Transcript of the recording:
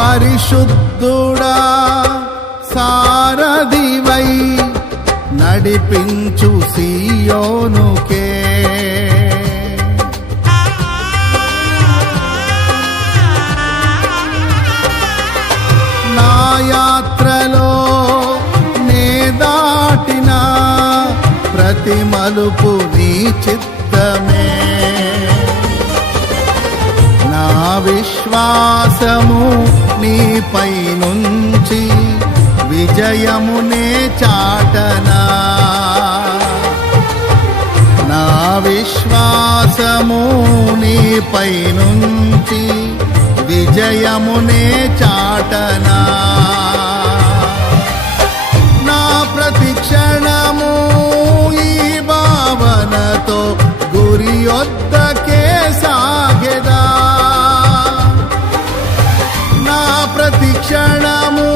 పరిశుద్ధుడా సారథివై నడిపించు సియోనుకే. నా యాత్రలో నే దాటిన ప్రతి మలుపు నీ చిత్తమే. నా విశ్వాసము నీపై నుంచి విజయమునే చాటనా. నా విశ్వాసము నీపై నుంచి విజయమునే చాటనా. నా ప్రతి క్షణము ఈ భావనతో గురి యొద్దకే సాగెదా. నా ప్రతి క్షణము